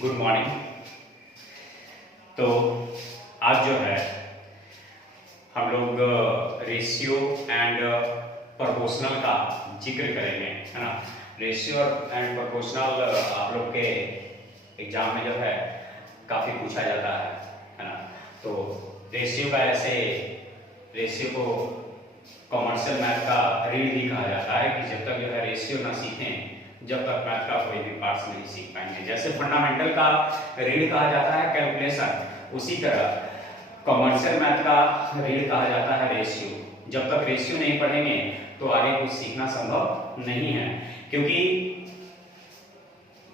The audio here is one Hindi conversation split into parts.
Good morning. तो आज जो है हम लोग रेशियो एंड प्रोपोर्शनल का जिक्र करेंगे, है ना। रेशियो एंड प्रोपोर्शनल आप लोग के एग्जाम में जो है काफ़ी पूछा जाता है ना। तो रेशियो का ऐसे रेशियो को कॉमर्शियल मैथ का रीढ़ भी कहा जाता है कि जब तक जो है रेशियो ना सीखें जब तक मैथ का कोई भी पार्ट्स नहीं सीख पाएंगे। जैसे फंडामेंटल का रीढ़ कहा जाता है कैलकुलेशन, उसी तरह कॉमर्शियल मैथ का रीढ़ कहा जाता है रेशियो। जब तक रेशियो नहीं पढ़ेंगे तो आगे कुछ सीखना संभव नहीं है, क्योंकि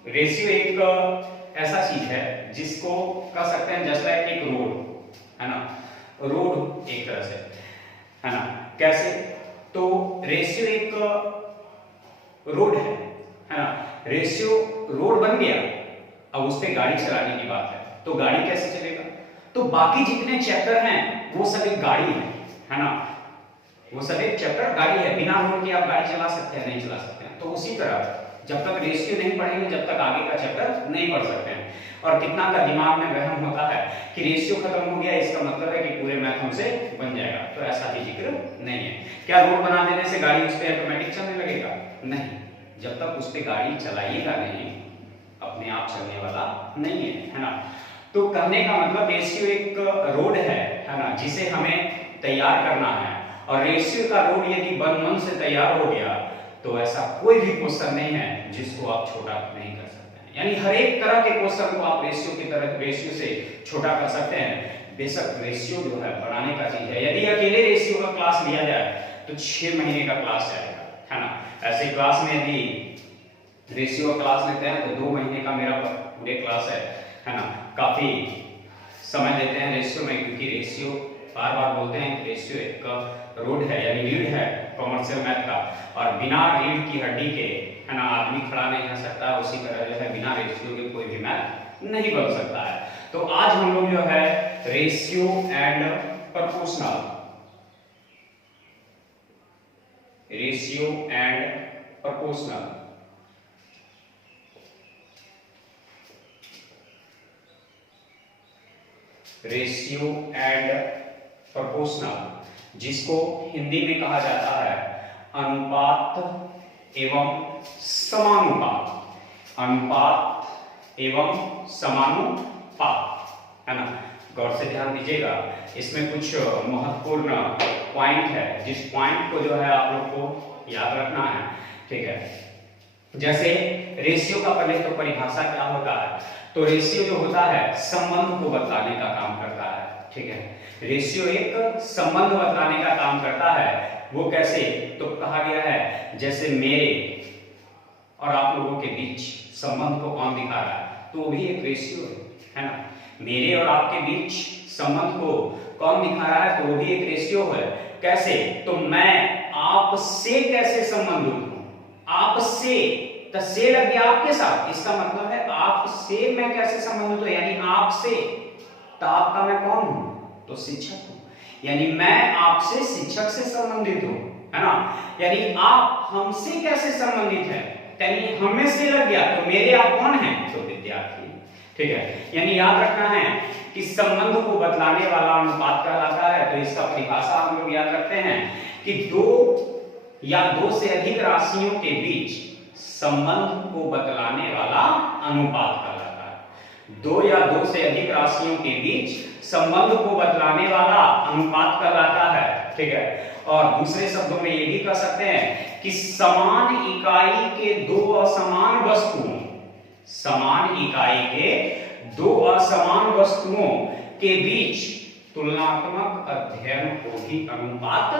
रेशियो एक ऐसा चीज है जिसको कह सकते हैं जस्ट लाइक एक रोड, है ना। रोड एक तरह से, है ना। कैसे? तो रेशियो एक रोड है ना। रेशियो रोड बन गया, अब उस पे गाड़ी चलाने की बात है, तो गाड़ी कैसे चलेगा? तो बाकी जितने चैप्टर हैं वो सब एक गाड़ी है ना। वो सब एक चैप्टर गाड़ी है, बिना रोड के आप गाड़ी चला सकते हैं नहीं चला सकते हैं। तो उसी तरह जब तक रेशियो नहीं पढ़ेंगे जब तक आगे का चैप्टर नहीं पढ़ सकते हैं। और कितना का दिमाग में वहम होता है कि रेशियो खत्म हो गया इसका मतलब है कि पूरे मैथ हमसे बन जाएगा, तो ऐसा भी जिक्र नहीं है। क्या रोड बना देने से गाड़ी उस पर ऑटोमेटिक चलने लगेगा? नहीं, जब तक उस पर गाड़ी चलाइएगा नहीं अपने आप चलने वाला नहीं है ना। तो कहने का मतलब रेशियो एक रोड है ना, जिसे हमें तैयार करना है। और रेशियो का रोड यदि मन से तैयार हो गया तो ऐसा कोई भी क्वेश्चन नहीं है जिसको आप छोटा नहीं कर सकते हैं। यानी हर एक तरह के क्वेश्चन को आप रेशियो से छोटा कर सकते हैं। बेशक रेशियो जो है बढ़ाने का चीज है। यदि अकेले रेशियो का क्लास लिया जाए तो 6 महीने का क्लास जाएगा, है ना। ऐसे क्लास में यदि रेशियो का क्लास लेते हैं तो 2 महीने का मेरा पूरे क्लास है ना। काफी समय देते हैं रेशियो में, क्योंकि रेशियो बार बार बोलते हैं कि रेशियो एक रोड है, यानी रीढ़ है कॉमर्शियल मैथ का। और बिना रीढ़ की हड्डी के, है ना, आदमी खड़ा नहीं रह सकता। उसी तरह जो है बिना रेशियो के कोई भी मैथ नहीं बन सकता है। तो आज हम लोग जो है ratio and proportional, ratio and proportional, ratio and proportional, जिसको हिंदी में कहा जाता है अनुपात एवं समानुपात, अनुपात एवं समानुपात, है ना। गौर से ध्यान दीजिएगा, इसमें कुछ महत्वपूर्ण पॉइंट है जिस पॉइंट को जो है आप लोग को याद रखना है, ठीक है। जैसे रेशियो का पहले तो परिभाषा क्या होता है? तो रेशियो जो होता है संबंध को बतलाने का काम करता है, ठीक है। रेशियो एक संबंध बतलाने का काम करता है। वो कैसे? तो कहा गया है जैसे मेरे और आप लोगों के बीच संबंध को कौन दिखा रहा है, तो वो भी एक रेशियो है ना। मेरे और आपके बीच संबंध को कौन दिखा रहा है, तो वो भी एक रेशियो है। कैसे? तो मैं आपसे कैसे संबंधित हूं, आपसे, तो से लग गया आपके साथ, इसका मतलब है आपसे मैं कैसे संबंधित हूं, यानी आपसे, तो आपका मैं कौन हूं? तो शिक्षक हूं। यानी मैं आपसे शिक्षक से संबंधित हूं, है ना। यानी आप हमसे कैसे संबंधित हैं, यानी हमें से लग गया तो मेरे आप कौन हैं? तो विद्यार्थी, ठीक है। यानी याद रखना है कि संबंध को बतलाने वाला अनुपात कहलाता है। तो इसका परिभाषा हम लोग याद रखते हैं कि 2 या 2 से अधिक राशियों के बीच संबंध को बतलाने वाला अनुपात कहलाता है। 2 या 2 से अधिक राशियों के बीच संबंध को बतलाने वाला अनुपात कहलाता है, ठीक है। और दूसरे शब्दों में ये भी कह सकते हैं कि समान इकाई के 2 असमान वस्तुओं, समान इकाई के 2 असमान वस्तुओं के बीच तुलनात्मक अध्ययन को भी अनुपात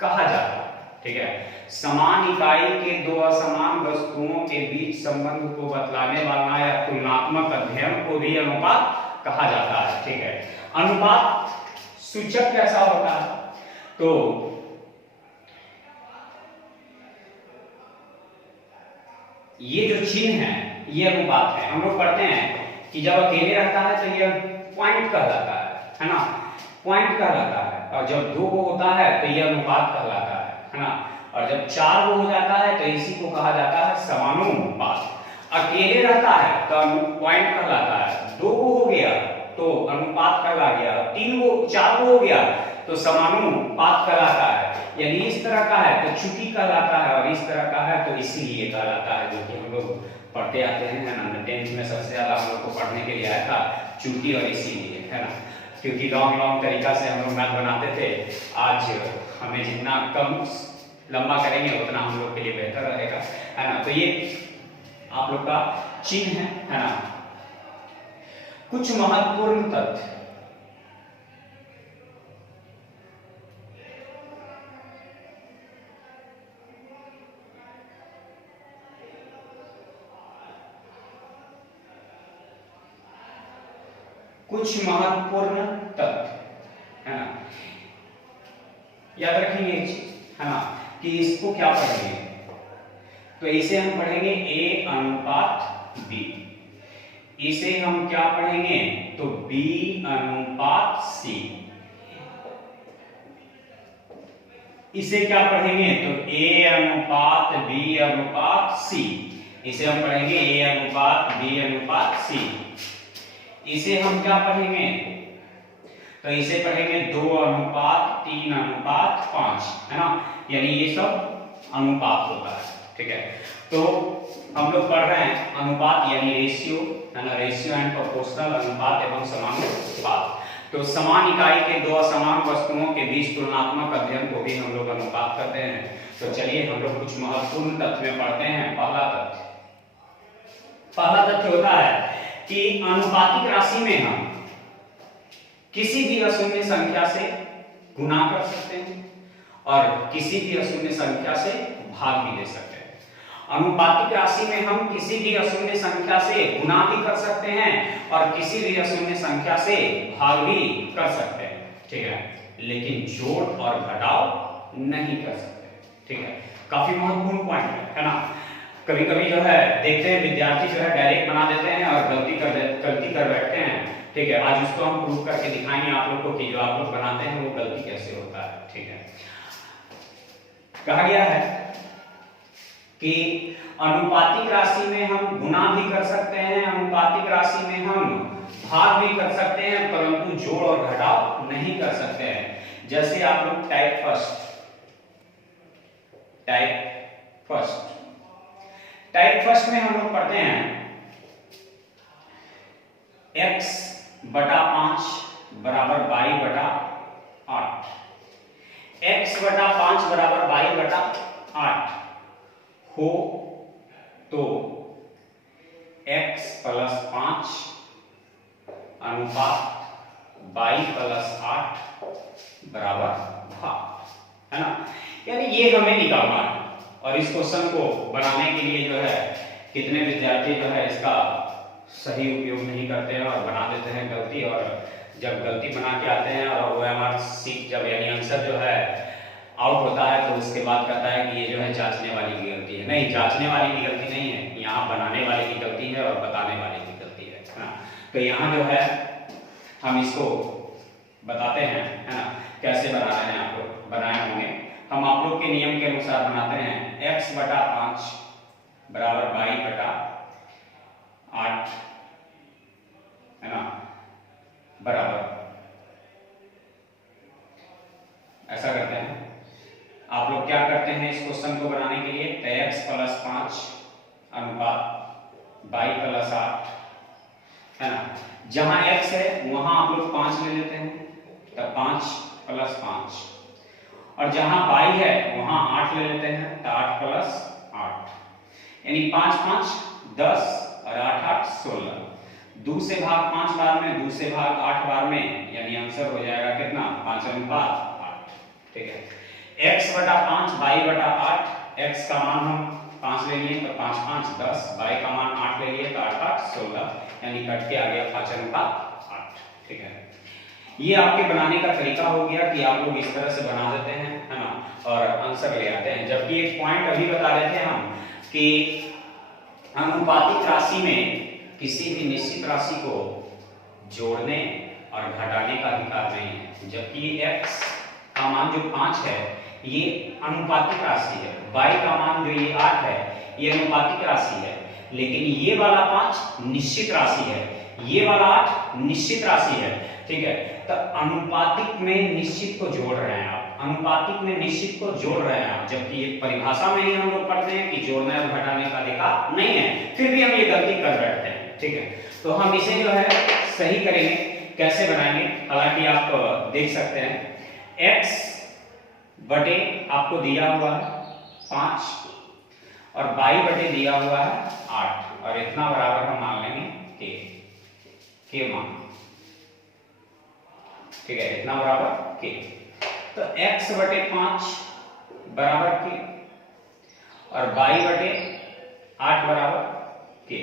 कहा जाता है, ठीक है। समान इकाई के 2 असमान वस्तुओं के बीच संबंध को बतलाने वाला या तुलनात्मक अध्ययन को भी अनुपात कहा जाता है, ठीक है। अनुपात सूचक कैसा होता है? तो ये जो चिन्ह है ये अनुपात है। हम लोग पढ़ते हैं कि जब अकेले रहता है तो ये पॉइंट कहलाता है ना, पॉइंट कहलाता है। और जब 2 होता है तो ये अनुपात कहलाता है ना। और जब 4 हो जाता है तो इसी को कहा जाता है समानुपात। अकेले रहता है तो पॉइंट कहलाता है, 2 को हो गया तो अनुपात कहला गया, 3 को 4 को हो गया तो समानुपात कहलाता है। यानी इस तरह का है तो च्युति कहलाता है और इस तरह का है तो इसीलिए कहलाता है, जो कि हम लोग पढ़ते आते हैं ना। 10th में सबसे ज्यादा हम लोग को पढ़ने के लिए आया था च्युति और इसीलिए, है ना, क्योंकि लॉन्ग तरीका से हम लोग मैथ बनाते थे। आज हमें जितना कम लंबा करेंगे उतना हम लोग के लिए बेहतर रहेगा, है ना। तो ये आप लोग का चिन्ह है ना। कुछ महत्वपूर्ण तथ्य, कुछ महत्वपूर्ण तथ्य, है ना, याद रखेंगे है ना, कि इसको क्या पढ़ेंगे, तो इसे हम पढ़ेंगे A अनुपात B। इसे हम क्या पढ़ेंगे तो B अनुपात C। इसे क्या पढ़ेंगे तो A अनुपात B अनुपात C। इसे हम पढ़ेंगे A अनुपात B अनुपात C। इसे हम क्या पढ़ेंगे तो इसे पढ़ेंगे 2 अनुपात 3 अनुपात 5, है ना। यानी ये सब अनुपात होता है, ठीक है। तो हम लोग पढ़ रहे हैं अनुपात यानी रेशियो, है ना, रेशियो एंड प्रोपोर्शनल, अनुपात एवं समानुपात। तो समान इकाई के 2 असमान वस्तुओं के बीच तुलनात्मक अध्ययन को भी हम लोग अनुपात कहते हैं। तो चलिए हम लोग कुछ महत्वपूर्ण तथ्य में पढ़ते हैं। पहला तथ्य होता है कि अनुपातिक राशि में हम किसी भी अशून्य संख्या से गुणा कर सकते हैं और किसी भी अशून्य संख्या से भाग भी दे सकते हैं। अनुपातिक राशि में हम किसी भी अशून्य संख्या से गुणा भी कर सकते हैं और किसी भी अशून्य संख्या से भाग भी कर सकते हैं, ठीक है, लेकिन जोड़ और घटाव नहीं कर सकते, ठीक है। काफी महत्वपूर्ण पॉइंट है ना। कभी कभी जो है देखते हैं विद्यार्थी जो है डायरेक्ट बना देते हैं और गलती कर बैठते हैं, ठीक है। आज उसको हम प्रूव करके दिखाएंगे आप लोग को कि जो आप लोग बनाते हैं वो गलती कैसे होता है, ठीक है। कहा गया है कि अनुपातिक राशि में हम गुणा भी कर सकते हैं, अनुपातिक राशि में हम भाग भी कर सकते हैं, परंतु जोड़ और घटाव नहीं कर सकते हैं। जैसे आप लोग टाइप फर्स्ट में हम लोग पढ़ते हैं x बटा 5 बराबर 22 बटा 8। x बटा 5 बराबर 22 बटा 8 हो तो x प्लस 5 अनुपात 22 प्लस 8 बराबर भाग, है ना। यानी ये हमें निकालना है और इस क्वेश्चन को बनाने के लिए जो है कितने विद्यार्थी जो है इसका सही उपयोग नहीं करते हैं और बना देते हैं गलती, और जब गलती बना के आते हैं और OMR सीट जब यानी आंसर जो है आउट होता है तो उसके बाद कहता है कि ये जो है जांचने वाली की गलती है। नहीं, जांचने वाली की गलती नहीं है, यहाँ बनाने वाले की गलती है और बताने वाले की गलती है ना। तो यहाँ जो है हम इसको बताते हैं, है ना, कैसे बना रहे हैं आप लोग बनाए होंगे। हम आप लोग के नियम के अनुसार बनाते हैं। x बटा 5 बराबर 22 बटा 8, है ना, बराबर ऐसा करते हैं। आप लोग क्या करते हैं इस क्वेश्चन को बनाने के लिए, तो x प्लस 5 अनुपात 22 प्लस 8, है ना। जहां x है वहां आप लोग 5 ले लेते हैं, तो 5 प्लस 5, और जहां y है वहां 8 ले लेते हैं, तो 8 प्लस 8, यानी 5 5 10 और 8 8 16। 2 से भाग 5 बार में, 2 से भाग 8 बार में, यानी आंसर हो जाएगा कितना 5 अनुपात 8, ठीक है। x बटा 5 y बटा 8, x का मान हम 5 ले लिए तो 5 5 10, y का मान 8 ले लिए तो 8 8 16, यानी कट के आ गया 5 अनुपात 8, ठीक है। ये आपके बनाने का तरीका हो गया कि आप लोग इस तरह से बना देते हैं, है ना, और आंसर ले आते हैं। जबकि एक पॉइंट अभी बता देते हैं हम कि अनुपातिक राशि में किसी भी निश्चित राशि को जोड़ने और घटाने का अधिकार नहीं है। जबकि x का मान जो 5 है ये अनुपातिक राशि है, y का मान जो ये 8 है ये अनुपातिक राशि है, लेकिन ये वाला 5 निश्चित राशि है, ये वाला 8 निश्चित राशि है, ठीक है। तो अनुपातिक में निश्चित को जोड़ रहे हैं आप, अनुपातिक में निश्चित को जोड़ रहे हैं आप, जबकि ये परिभाषा में ही हम लोग पढ़ते हैं कि जोड़ने और घटाने का अधिकार नहीं है, फिर भी हम ये गलती कर बैठते हैं, ठीक है। तो हम इसे जो है सही करेंगे, कैसे बनाएंगे, हालांकि आप देख सकते हैं x बटे आपको दिया हुआ है 5 और y बटे दिया हुआ है 8 और इतना बराबर हम मान लेंगे k मान, ठीक है, इतना बराबर k। तो x बटे 5 बराबर k और y बटे 8 बराबर k।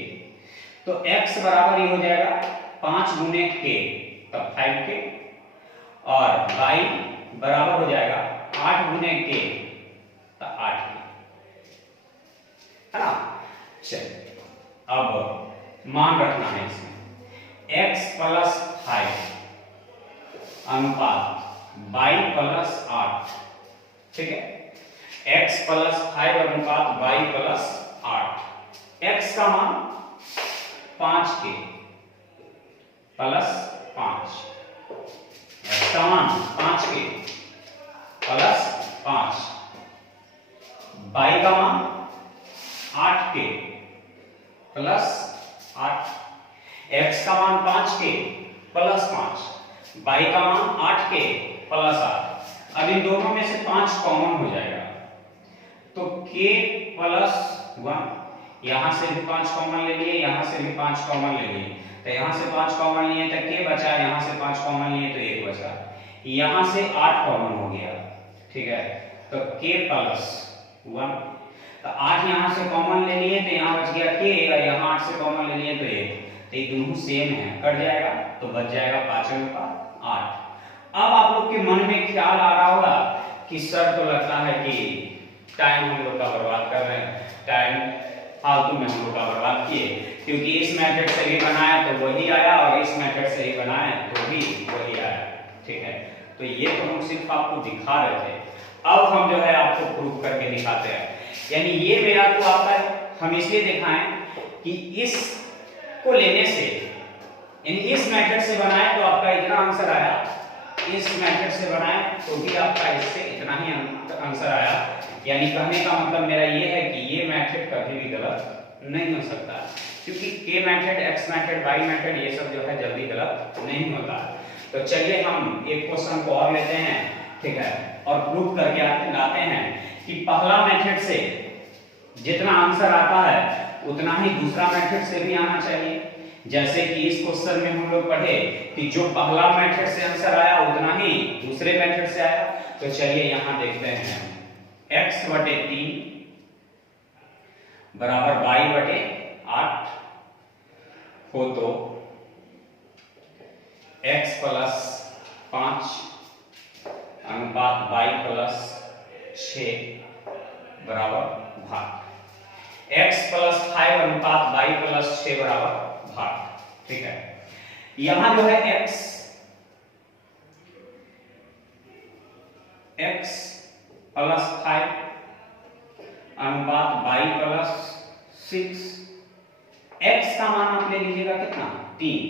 तो x बराबर ये हो जाएगा 5 गुने k, तब 5k, और y बराबर हो जाएगा 8 गुने k, तब 8k, है ना। चलिए अब मान रखना है इसमें, x प्लस 5 अनुपात y प्लस 8, ठीक है, x प्लस 5 अनुपात y प्लस 8, x का मान 5k प्लस 5, समान 5k प्लस 5, y का मान 8k प्लस 8, x का मान 5k प्लस 5, y का मान 8k प्लस 8। अब इन दोनों में से 5 कॉमन हो जाएगा, तो k प्लस 1, यहां से भी 5 कॉमन ले लिए, यहां से भी 5 कॉमन ले लिए, तो यहां से 5 कॉमन लिए तो k बचा, यहां से 5 कॉमन लिए तो 1 बचा, यहां से 8 कॉमन हो गया, ठीक है। तो k प्लस 1, तो 8 यहां से कॉमन ले लिए तो यहां बच गया k, और यहां 8 से कॉमन ले लिए तो 1, तो ये दोनों सेम है, कट जाएगा तो बच जाएगा 5 का 8। अब आप लोग के मन में ख्याल आ रहा होगा कि सर तो लगता है कि टाइम हम लोग का बर्बाद कर रहे हैं, टाइम फालतू में हम लोग का बर्बाद किए, क्योंकि इस मेथड से भी बनाया तो वही आया और इस मेथड से ही बनाया तो भी वही आया, ठीक है। तो ये तो हम सिर्फ आपको दिखा रहे थे, अब हम जो है आपको प्रूव करके दिखाते हैं। यानी ये मेरा तो आपका हम इसलिए दिखाएं कि इस को लेने से, यानी इस मेथड से बनाए तो आपका इतना आंसर आया, इस मेथड से बनाए तो भी आपका इससे इतना ही आंसर आया। यानी कहने का मतलब मेरा ये है कि ये मेथड कभी भी गलत नहीं हो सकता, क्योंकि k method, x method, y method ये सब जो है जल्दी गलत नहीं होता। तो चलिए हम एक क्वेश्चन को और लेते हैं, ठीक है, और प्रूव करके लाते हैं कि पहला मेथड से जितना आंसर आता है उतना ही दूसरा मेथड से भी आना चाहिए। जैसे कि इस क्वेश्चन में हम लोग पढ़े कि जो पहला मेथड से आंसर आया उतना ही दूसरे मेथड से आया। तो चलिए यहां देखते हैं, x बटे 3 बराबर y बटे 8 हो तो x प्लस 5 अनुपात y प्लस 6 बराबर भाग, x प्लस 5 अनुपात y प्लस 6 बराबर भाग, ठीक है। यहां जो है x प्लस 5 अनुपात y प्लस 6, x का मान आप ले लीजिएगा कितना 3,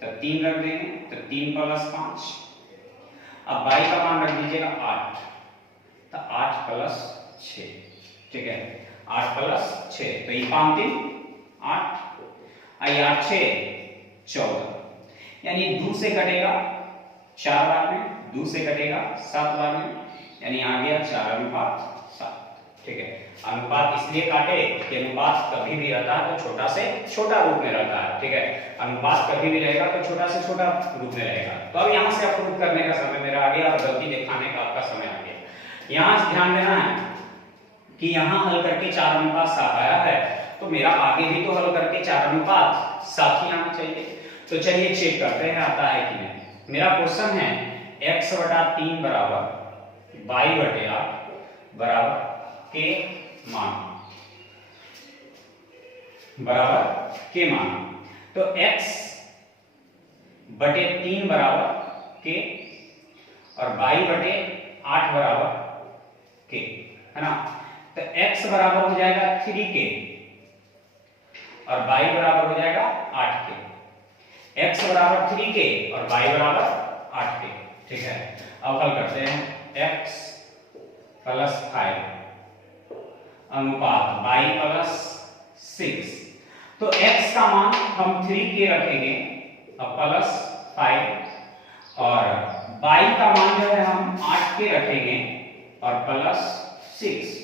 तो 3 रख देंगे तो 3 प्लस 5, अब y का मान रख दीजिएगा 8, तो 8 प्लस 6, ठीक है, 8 प्लस 6, तो ये 5 3 8, 8 6 14, यानी 2 से कटेगा 4 बार में, 2 से कटेगा 7 बार में, यानी आ गया 4 अनुपात 7, ठीक है। अनुपात इसलिए काटे कि अनुपात कभी भी रहता है तो छोटा से छोटा रूप में रहता है, ठीक है। अनुपात कभी भी रहेगा तो छोटा से छोटा रूप में रहेगा। तो अब यहां से अप्रूव करने का समय मेरा आ गया और गलती दिखाने का आपका समय आ गया। यहां से ध्यान देना है कि यहां हल करके 4 अनुपात 7 आया है, तो मेरा आगे भी तो हल करके 4 अनुपात 7 ही आना चाहिए। तो चलिए चेक करते हैं आता है कि नहीं। मेरा क्वेश्चन है x बटा 3 बराबर y बटे 8 बराबर k मान, बराबर k मान। तो x बटे 3 बराबर k और y बटे 8 बराबर k, है ना। तो x बराबर हो जाएगा 3k और y बराबर हो जाएगा 8 के, x बराबर 3 के और y बराबर 8 के। ठीक है, अब हल करते हैं। x प्लस 5 अनुपात y प्लस 6। तो x का मान हम 3 के रखेंगे और प्लस 5 और y का मान जो है हम 8 के रखेंगे और प्लस 6।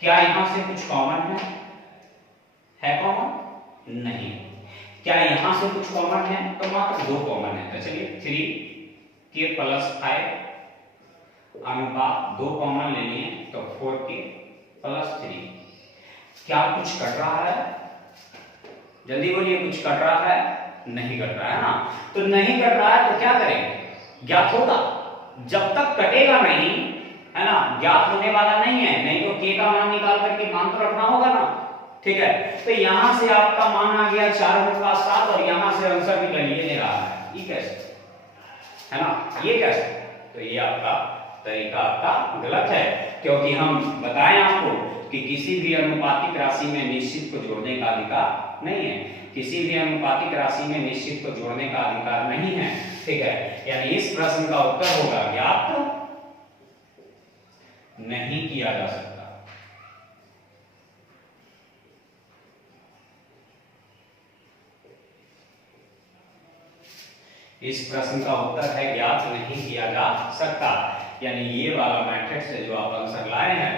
क्या यहां से कुछ कॉमन है कॉमन? नहीं। क्या यहां से कुछ कॉमन है? तो मात्र 2 कॉमन है। तो चलिए 3 के प्लस 5 अनुपात 2 कॉमन ले लिए तो 4 के प्लस 3। क्या कुछ कट रहा है? जल्दी बोलिए, कुछ कट रहा है? नहीं कट रहा है ना। तो नहीं कट रहा है तो क्या करेंगे? ज्ञात होगा। जब तक कटेगा नहीं, है ना, ज्ञात होने वाला नहीं है, नहीं तो k का मान निकाल करके मान तो रखना होगा ना। ठीक है, तो यहां से आपका मान आ गया 4/7 और यहां से आंसर निकल ये ले रहा है। ये कैसे है ना, ये कैसे? तो ये आपका तरीका आपका गलत है, क्योंकि हम बताएं आपको कि किसी भी अनुपातिक राशि में निश्चित को जोड़ने का अधिकार नहीं है। किसी भी अनुपातिक राशि में निश्चित को जोड़ने का अधिकार नहीं है। ठीक है, यानी इस प्रश्न का उत्तर होगा ज्ञात नहीं किया जा सकता। इस प्रश्न का उत्तर है ज्ञात नहीं किया जा सकता। यानी ये वाला मैथड से जो आप आंसर लाए हैं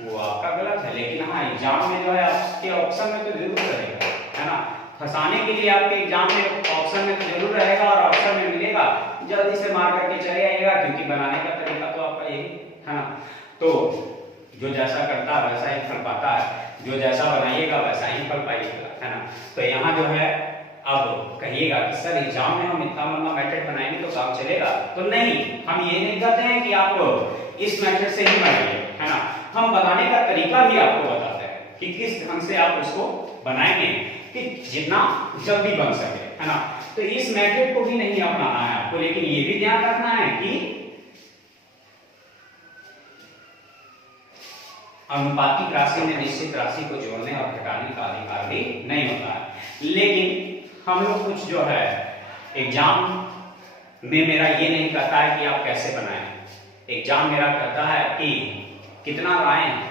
वो आपका गलत है। लेकिन हाँ, एग्जाम में जो है आपके ऑप्शन में तो जरूर रहेगा, है ना। फंसाने के लिए आपके एग्जाम में ऑप्शन में तो जरूर रहेगा और ऑप्शन में मिलेगा, जल्दी से मार करके चले आइएगा, क्योंकि बनाने का तरीका तो आपका यही है ना। तो जो जैसा करता है वैसा ही फल पाता है, जो जैसा बनाइएगा वैसा ही फल पाइएगा, है ना। तो यहाँ जो है अब कहिएगा कि सर एग्जाम में हम इतना लंबा मेथड बनाएंगे तो काम चलेगा, तो नहीं, हम ये नहीं कहते हैं कि आप इस मेथड से ही बनाइए, है ना। हम बनाने का तरीका भी आपको बताते हैं कि किस ढंग से आप उसको बनाएंगे कि जितना जल्दी बन सके, है ना। तो इस मेथड को भी नहीं अपनाना है आपको, लेकिन ये भी ध्यान रखना है कि अनुपातिक राशि में निश्चित राशि को जोड़ने और घटाने का अधिकार भी नहीं होता है। लेकिन हम लोग कुछ जो है एग्जाम में मेरा ये नहीं कहता है कि आप कैसे बनाएं। एग्जाम मेरा कहता है कि कितना लाए हैं,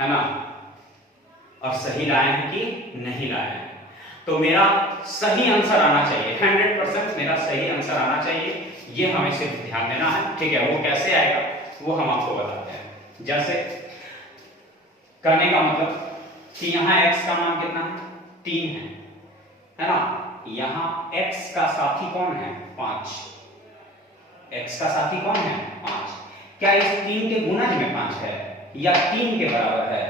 है ना, और सही लाए हैं कि नहीं लाए हैं। तो मेरा सही आंसर आना चाहिए, 100% मेरा सही आंसर आना चाहिए, ये हमें सिर्फ ध्यान देना है। ठीक है, वो कैसे आएगा वो हम आपको बताते हैं। जैसे कहने का मतलब कि यहाँ x का मान कितना है? 3 है ना। यहाँ x का साथी कौन है? 5। x का साथी कौन है? 5। क्या इस 3 के गुणज में 5 है या 3 के बराबर है?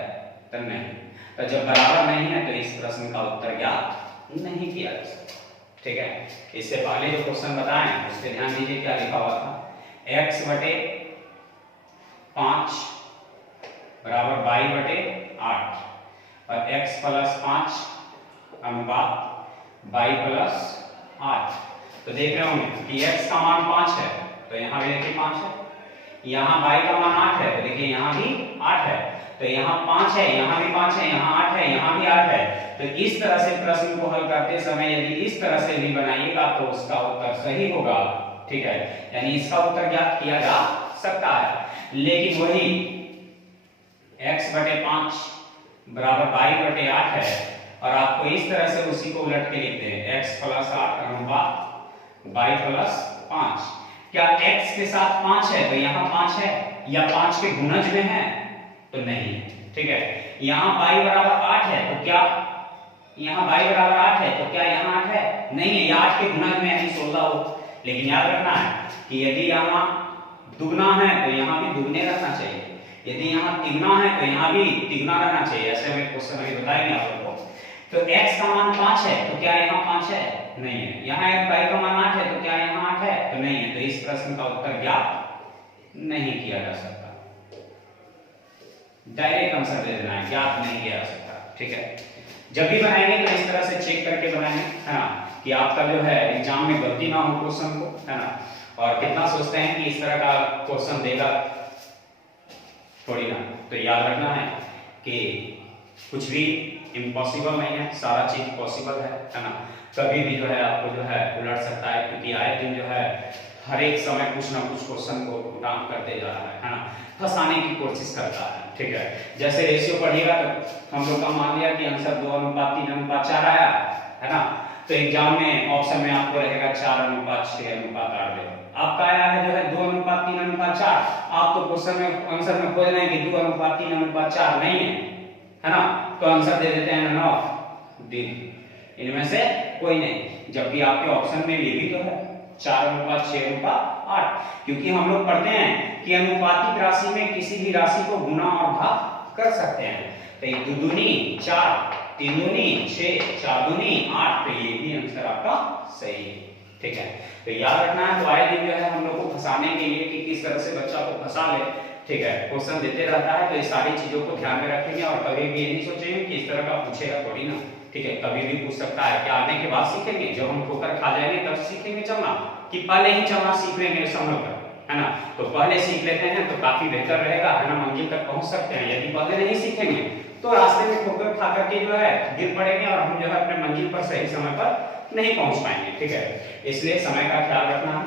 तो नहीं। तो जब बराबर नहीं है तो इस प्रश्न का उत्तर ज्ञात नहीं किया जा सकता। ठीक है, इससे पहले जो क्वेश्चन बताएं उस पर ध्यान दीजिए, क्या लिखा हुआ था? x बटे 5 बराबर y बटे 8 और x प्लस 5 अनुपात y प्लस 8। तो देख रहे होंगे कि x का मान 5 है तो यहाँ भी देखिए 5 है, यहाँ y का मान 8 है तो देखिए यहाँ भी 8 है, तो यहाँ 5 है, यहाँ भी 5 है, यहाँ 8 है, यहाँ भी 8 है। तो इस तरह से प्रश्न को हल करते समय यदि इस तरह से भी बनाइएगा तो उसका उत्तर सही होगा। ठीक है, यानी इसका उत्तर ज्ञात किया जा सकता है। लेकिन वही x बटे 5 बराबर y बटे 8 है और आपको इस तरह से उसी को उलट के लिखते हैं x प्लस 8 अनुपात y प्लस 5। क्या x के साथ 5 है तो यहाँ 5 है या 5 के गुणज में है? तो नहीं। ठीक है, यहाँ y बराबर 8 है तो क्या यहाँ y बराबर 8 है तो क्या यहाँ 8 है? नहीं है, या 8 के गुणज में यानी 16 हो। लेकिन याद रखना है कि यदि यहाँ दुगना है तो यहाँ भी दुगने रखना चाहिए, यदि यहाँ तिगुना है तो यहाँ भी तिगुना रहना चाहिए। ऐसे हमें क्वेश्चन अभी बताएंगे आप लोगों को। तो x का मान 5 है तो क्या यहाँ 5 है? नहीं है। यहाँ y का मान 8 है तो क्या यहाँ 8 है? तो नहीं है। तो इस प्रश्न का उत्तर ज्ञात नहीं किया जा सकता। डायरेक्ट आंसर दे देना है, ज्ञात नहीं किया जा सकता। ठीक है, जब भी बनाएंगे तो इस तरह से चेक करके बनाएंगे, है ना, कि आपका जो है एग्जाम में गलती ना हो क्वेश्चन को, है ना। और कितना सोचते हैं कि इस तरह का क्वेश्चन देगा? थोड़ी ना। तो याद रखना है कि कुछ भी इम्पॉसिबल नहीं है, सारा चीज पॉसिबल है ना। कभी भी जो है आपको जो है उलट सकता है, क्योंकि आए दिन जो है हर एक समय कुछ ना कुछ क्वेश्चन को पुटआउट करते जा रहा है ना, फंसाने की कोशिश करता है। ठीक है, जैसे रेशियो पढ़िएगा तो हम लोग का मान लिया कि आंसर 2:3:4 आया है ना, तो एग्जाम में ऑप्शन में आपको रहेगा 4:6:8। आपका आया है जो है 2:3:4, आप तो क्वेश्चन में आंसर में खोज रहे हैं कि 2:3:4 नहीं है ना, तो आंसर दे देते हैं नन ऑफ दिन, इनमें से कोई नहीं, जबकि आपके ऑप्शन में ये भी तो है 4:6:8, क्योंकि हम लोग पढ़ते हैं कि अनुपातिक राशि में किसी भी राशि को गुना और भाग कर सकते हैं। तो 2 दूनी 4, 3 दूनी 6, 4 दूनी 8, तो ये भी आंसर आपका सही है। ठीक है, तो याद रखना है। तो आए दिन जो है हम लोग को फंसाने के लिए कि किस तरह से बच्चा को फंसा ले, ठीक है, क्वेश्चन देते रहता है, तो ये सारी चीजों को ध्यान में रखेंगे और कभी भी ये नहीं सोचेंगे कि इस तरह का पूछेगा थोड़ी ना। ठीक है, कभी भी पूछ सकता है, क्या आने के बाद सीखेंगे, जब हम ठोकर खा जाएंगे तब सीखेंगे चलना, कि पहले ही चलना सीख लेंगे संभल कर, है ना। तो पहले सीख लेते हैं तो काफी बेहतर रहेगा, है ना, मंजिल तक पहुंच सकते हैं। यदि पहले नहीं सीखेंगे तो रास्ते में ठोकर खा करके जो है गिर पड़ेंगे और हम जो है अपने मंजिल पर सही समय पर नहीं पहुंच पाएंगे। ठीक है, इसलिए समय का ख्याल रखना है।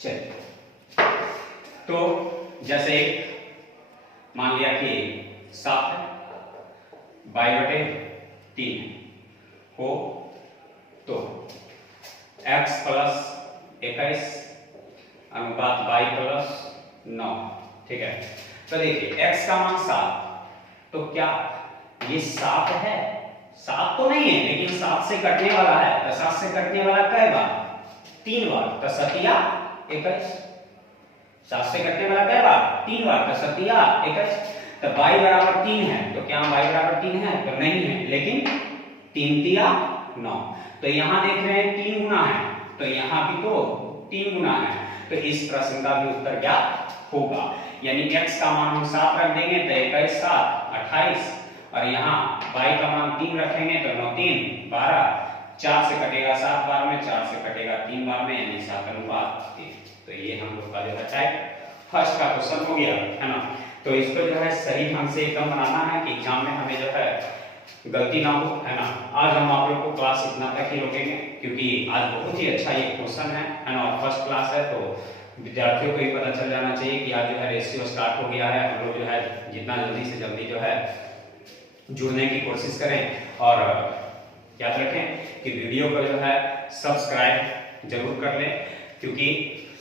चलिए, तो जैसे मान लिया कि 7 है, 22/3 हो तो x + 21 अनुपात y + 9। ठीक है, तो देखिए x का मान 7, तो क्या ये 7 है? 7 तो नहीं है, लेकिन 7 से कटने वाला है, तो 7 से कटने वाला कै बार? 3 बार, तो 7 या 21। 7 से कटने वाला कै बार? 3 बार, तो 7 या 21। तो y = 3 है, तो क्या y = 3 है? तो नहीं है, लेकिन 3 तिया 9, तो यहां देख रहे हैं 3 गुना है, तो यहां भी तो 3 गुना है, तो इस प्रश्न का भी उत्तर क्या होगा? यानी x का मान हम 7 रख देंगे तो 21 7 28, और यहाँ y का मान 3 रखेंगे तो 9 3 12, 4 से कटेगा 7 बार में, 4 से कटेगा 3 बार में, यानी 7:3। तो ये हम लोग का जो है टाइप फर्स्ट का क्वेश्चन हो गया, है ना। तो इसको जो है सही ढंग से एकदम बनाना है कि एग्जाम में हमें जो है गलती ना हो, है ना। आज हम आप लोग को क्लास इतना तक ही रोकेंगे, क्योंकि आज बहुत ही अच्छा ये क्वेश्चन है ना, और फर्स्ट क्लास है, तो विद्यार्थियों को भी पता चल जाना चाहिए कि आज जो है रेशियो स्टार्ट हो गया है। हम लोग जो है जितना जल्दी से जल्दी जो है जुड़ने की कोशिश करें, और याद रखें कि वीडियो को जो है सब्सक्राइब जरूर कर लें, क्योंकि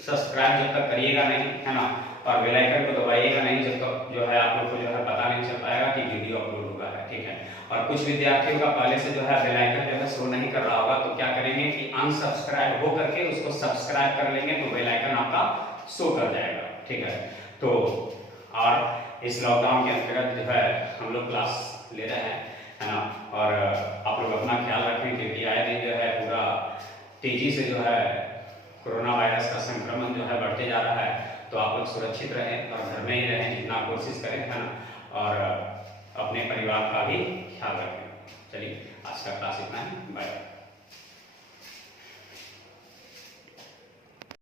सब्सक्राइब जब तक करिएगा नहीं, है ना, और बेल आइकन को दबाइएगा नहीं जब तक जो है आप लोग को जो है पता नहीं चल पाएगा कि वीडियो अपलोड हुआ है। ठीक है, और कुछ विद्यार्थियों का पहले से जो है बेल आइकन जो है शो नहीं कर रहा होगा, तो क्या करेंगे कि अनसब्सक्राइब हो करके उसको सब्सक्राइब कर लेंगे, तो बेल आइकन आपका शो कर जाएगा। ठीक है, तो और इस लॉकडाउन के अंतर्गत जो है हम लोग क्लास ले रहे हैं, है ना, और आप लोग अपना ख्याल रखें, क्योंकि आए दिन जो है पूरा तेजी से जो है कोरोना वायरस का संक्रमण जो है बढ़ते जा रहा है। तो आप लोग सुरक्षित रहें और घर में ही रहें जितना कोशिश करें, है ना, और अपने परिवार का भी ख्याल रखें। चलिए, आज का क्लास इतना ही, बाय।